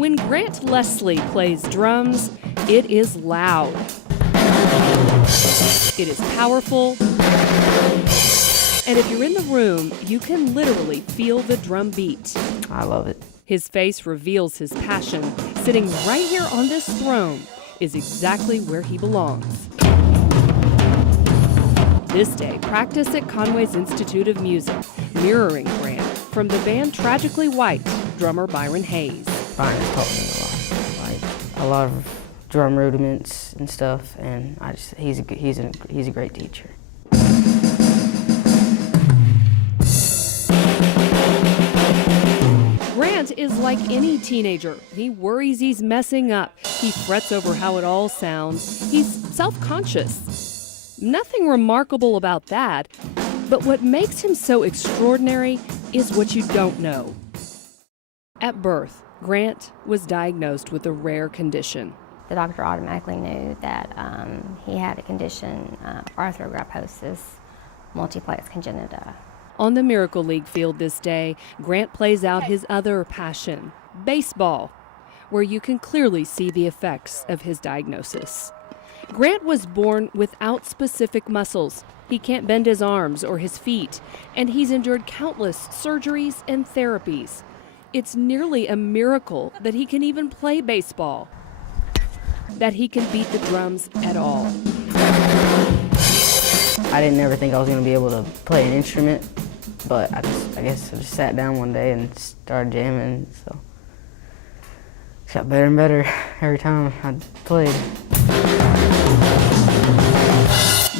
When Grant Leslie plays drums, it is loud. It is powerful. And if you're in the room, you can literally feel the drum beat. I love it. His face reveals his passion. Sitting right here on this throne is exactly where he belongs. This day, practice at Conway's Institute of Music, mirroring Grant from the band Tragically White, drummer Byron Hayes. Byron's taught me a lot, like a lot of drum rudiments and stuff, and he's a great teacher. Grant is like any teenager. He worries he's messing up. He frets over how it all sounds. He's self-conscious. Nothing remarkable about that, but what makes him so extraordinary is what you don't know. At birth, Grant was diagnosed with a rare condition. The doctor automatically knew that he had a condition, arthrogryposis multiplex congenita. On the Miracle League field this day, Grant plays out his other passion, baseball, where you can clearly see the effects of his diagnosis. Grant was born without specific muscles. He can't bend his arms or his feet, and he's endured countless surgeries and therapies. It's nearly a miracle that he can even play baseball, that he can beat the drums at all. I didn't ever think I was going to be able to play an instrument, but I guess I just sat down one day and started jamming, so it got better and better every time I played.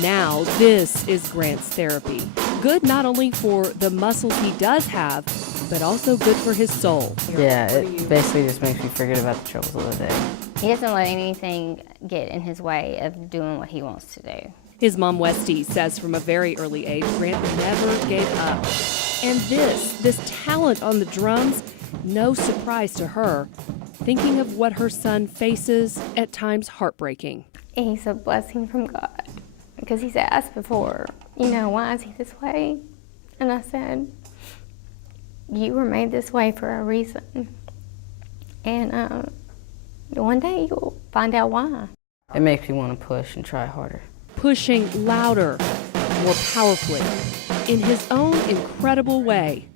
Now this is Grant's therapy. Good not only for the muscles he does have, but also good for his soul. Yeah, it basically just makes me forget about the troubles of the day. He doesn't let anything get in his way of doing what he wants to do. His mom, Westy, says from a very early age, Grant never gave up. And this talent on the drums, no surprise to her, thinking of what her son faces, at times heartbreaking. He's a blessing from God, because he's asked before, why is he this way? And I said, you were made this way for a reason. And one day you'll find out why. It makes me want to push and try harder. Pushing louder, more powerfully, in his own incredible way.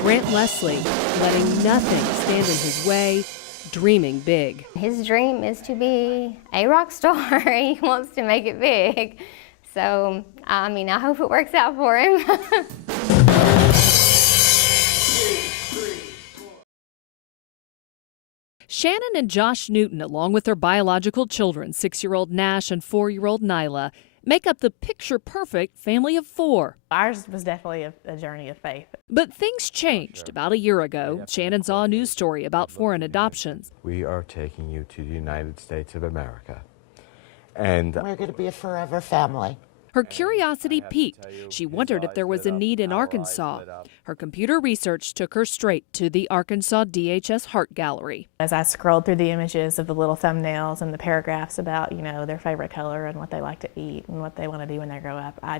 Grant Leslie, letting nothing stand in his way, dreaming big. His dream is to be a rock star. He wants to make it big. So, I hope it works out for him. Shannon and Josh Newton, along with their biological children, 6-year-old Nash and 4-year-old Nyla, make up the picture-perfect family of 4. Ours was definitely a journey of faith. But things changed. About a year ago, Shannon saw a news story about foreign adoptions. We are taking you to the United States of America. And we're going to be a forever family. Her curiosity piqued. She wondered if there was a need in Arkansas. Her computer research took her straight to the Arkansas DHS Heart Gallery. As I scrolled through the images of the little thumbnails and the paragraphs about, their favorite color and what they like to eat and what they want to do when they grow up, I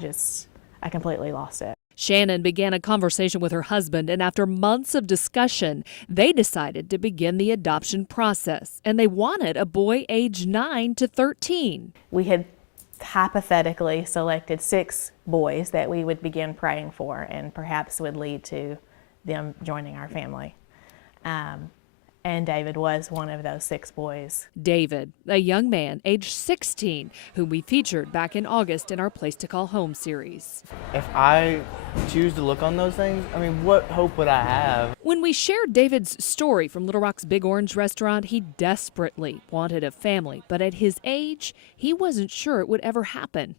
completely lost it. Shannon began a conversation with her husband, and after months of discussion, they decided to begin the adoption process, and they wanted a boy aged 9 to 13. We had hypothetically selected 6 boys that we would begin praying for and perhaps would lead to them joining our family. And David was one of those 6 boys. David, a young man aged 16, whom we featured back in August in our Place to Call Home series. If I choose to look on those things, what hope would I have? When we shared David's story from Little Rock's Big Orange restaurant, he desperately wanted a family, but at his age, he wasn't sure it would ever happen.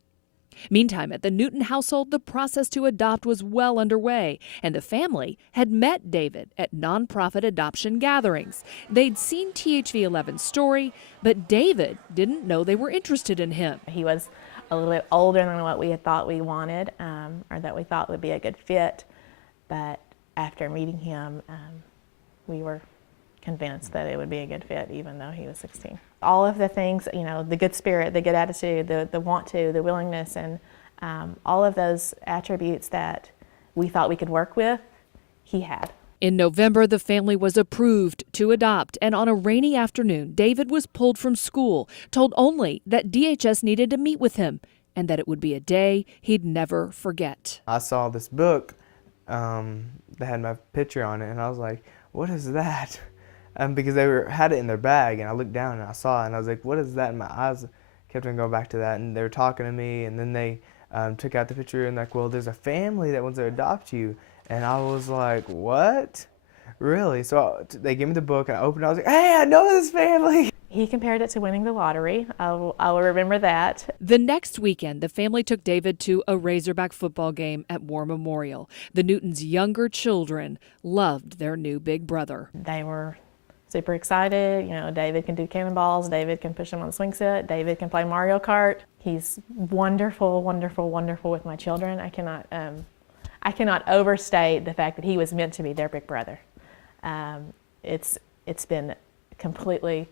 Meantime, at the Newton household, the process to adopt was well underway, and the family had met David at nonprofit adoption gatherings. They'd seen THV 11's story, but David didn't know they were interested in him. He was a little bit older than what we had thought we wanted, or that we thought would be a good fit, but after meeting him, we were convinced that it would be a good fit, even though he was 16. All of the things, the good spirit, the good attitude, the want to, the willingness, and all of those attributes that we thought we could work with, he had. In November, the family was approved to adopt, and on a rainy afternoon, David was pulled from school, told only that DHS needed to meet with him and that it would be a day he'd never forget. I saw this book that had my picture on it, and I was like, what is that? Because they had it in their bag, and I looked down and I saw it, and I was like, what is that? And my eyes kept on going back to that, and they were talking to me, and then they took out the picture and like, well, there's a family that wants to adopt you. And I was like, what? Really? So they gave me the book, and I opened it, I was like, hey, I know this family. He compared it to winning the lottery. I will remember that. The next weekend, the family took David to a Razorback football game at War Memorial. The Newtons' younger children loved their new big brother. They were super excited. You know, David can do cannonballs. David can push them on the swing set. David can play Mario Kart. He's wonderful, wonderful, wonderful with my children. I cannot overstate the fact that he was meant to be their big brother. It's been completely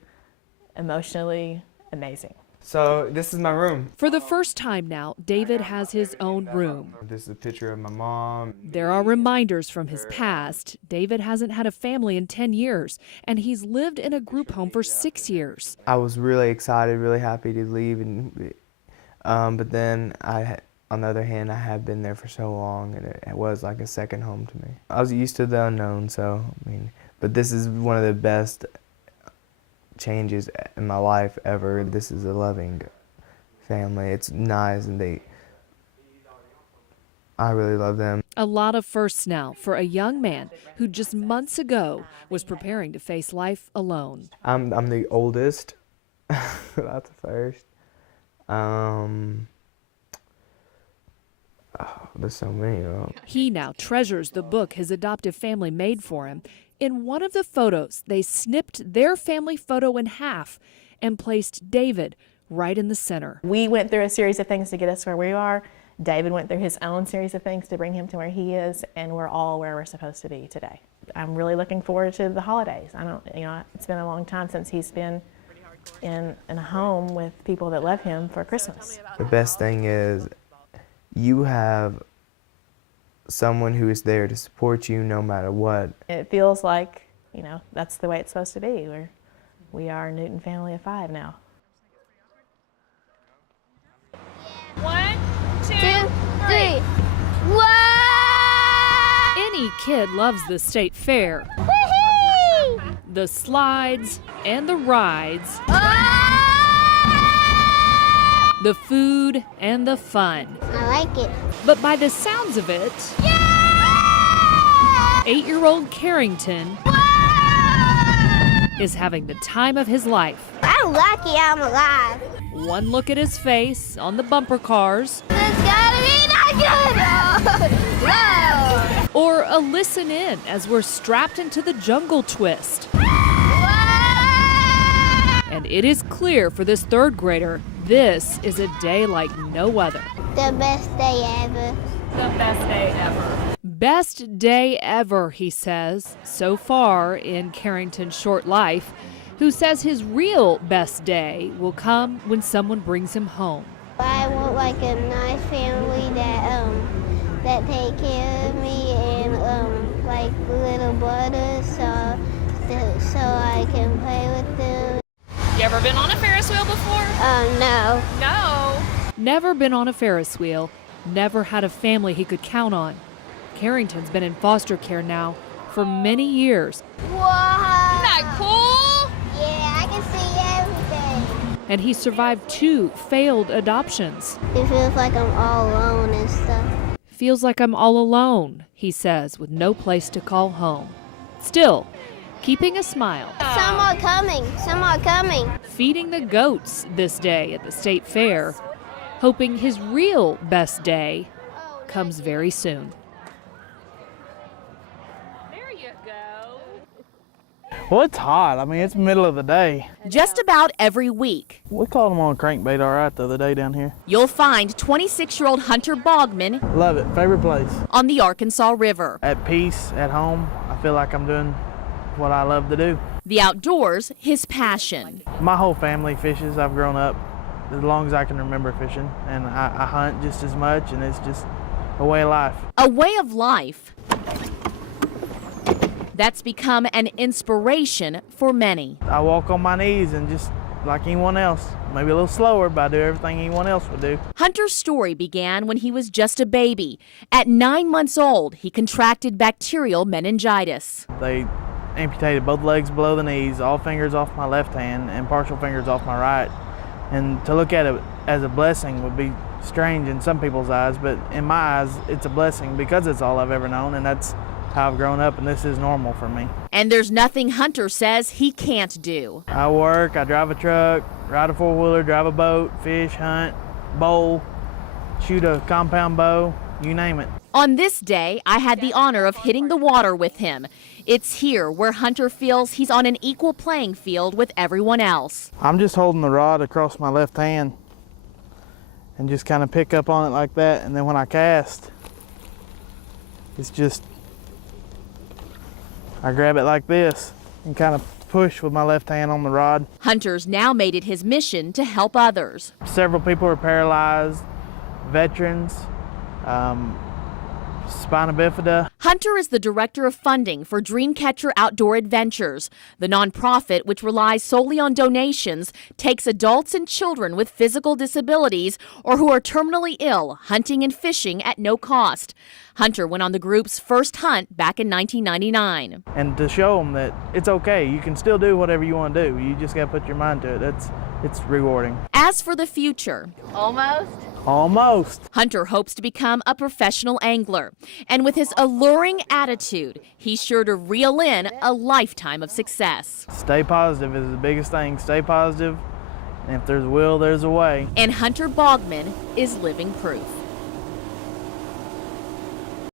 emotionally amazing. So this is my room. For the first time now, David has his own room. This is a picture of my mom. There are reminders from his past. David hasn't had a family in 10 years, and he's lived in a group home for 6 years. I was really excited, really happy to leave, but then on the other hand, I have been there for so long, and it was like a second home to me. I was used to the unknown, so but this is one of the best changes in my life ever. This is a loving family. It's nice, and I really love them. A lot of firsts now for a young man who just months ago was preparing to face life alone. I'm the oldest. That's the first. There's so many of them. He now treasures the book his adoptive family made for him. In one of the photos, they snipped their family photo in half and placed David right in the center. We went through a series of things to get us where we are. David went through his own series of things to bring him to where he is, and we're all where we're supposed to be today. I'm really looking forward to the holidays. It's been a long time since he's been in a home with people that love him for Christmas. The best thing is you have someone who is there to support you no matter what. It feels like, that's the way it's supposed to be. We are a Newton family of 5 now. 1, 2, 3. Whoa! Any kid loves the state fair. Whee! The slides and the rides. The food and the fun. I like it. But by the sounds of it, 8-year-old Carrington is having the time of his life. I'm lucky I'm alive. One look at his face on the bumper cars, It's gotta be not good. Whoa! or a listen in as we're strapped into the jungle twist. And it is clear for this third grader, this is a day like no other. The best day ever. The best day ever. Best day ever, he says, so far in Carrington's short life, who says his real best day will come when someone brings him home. I want like a nice family that take care of me and like little brothers so I can play with them. You ever been on a Ferris wheel before? No. No. Never been on a Ferris wheel, never had a family he could count on. Carrington's been in foster care now for many years. Whoa! Isn't that cool? Yeah, I can see everything. And he survived 2 failed adoptions. It feels like I'm all alone and stuff. Feels like I'm all alone, he says, with no place to call home. Still, keeping a smile. Some are coming. Some are coming. Feeding the goats this day at the state fair, hoping his real best day comes very soon. There you go. Well, it's hot. I mean, it's middle of the day. Just about every week, We caught them on a crankbait all right the other day down here. you'll find 26-year-old Hunter Bogman Love it. Favorite place. on the Arkansas River. At peace, at home. I feel like I'm doing what I love to do. The outdoors, his passion. My whole family fishes. I've grown up as long as I can remember fishing, and I hunt just as much, and it's just a way of life. A way of life That's become an inspiration for many. I walk on my knees and just like anyone else, maybe a little slower, but I do everything anyone else would do. Hunter's story began when he was just a baby. At 9 months old, he contracted bacterial meningitis. They amputated both legs below the knees, all fingers off my left hand and partial fingers off my right. And to look at it as a blessing would be strange in some people's eyes, but in my eyes, it's a blessing because it's all I've ever known, and that's how I've grown up, and this is normal for me. And there's nothing Hunter says he can't do. I work, I drive a truck, ride a four-wheeler, drive a boat, fish, hunt, bowl, shoot a compound bow, you name it. On this day, I had the honor of hitting the water with him. It's here where Hunter feels he's on an equal playing field with everyone else. I'm just holding the rod across my left hand and just kind of pick up on it like that, and then when I cast, it's just, I grab it like this and kind of push with my left hand on the rod. Hunter's now made it his mission to help others. Several people are paralyzed, veterans, spina bifida. Hunter is the director of funding for Dreamcatcher Outdoor Adventures. The nonprofit, which relies solely on donations, takes adults and children with physical disabilities or who are terminally ill hunting and fishing at no cost. Hunter went on the group's first hunt back in 1999. And to show them that it's okay, you can still do whatever you want to do. You just got to put your mind to it. It's rewarding. As for the future, Almost. Hunter hopes to become a professional angler. And with his alluring attitude, he's sure to reel in a lifetime of success. Stay positive is the biggest thing. Stay positive, and if there's a will, there's a way. And Hunter Bogman is living proof.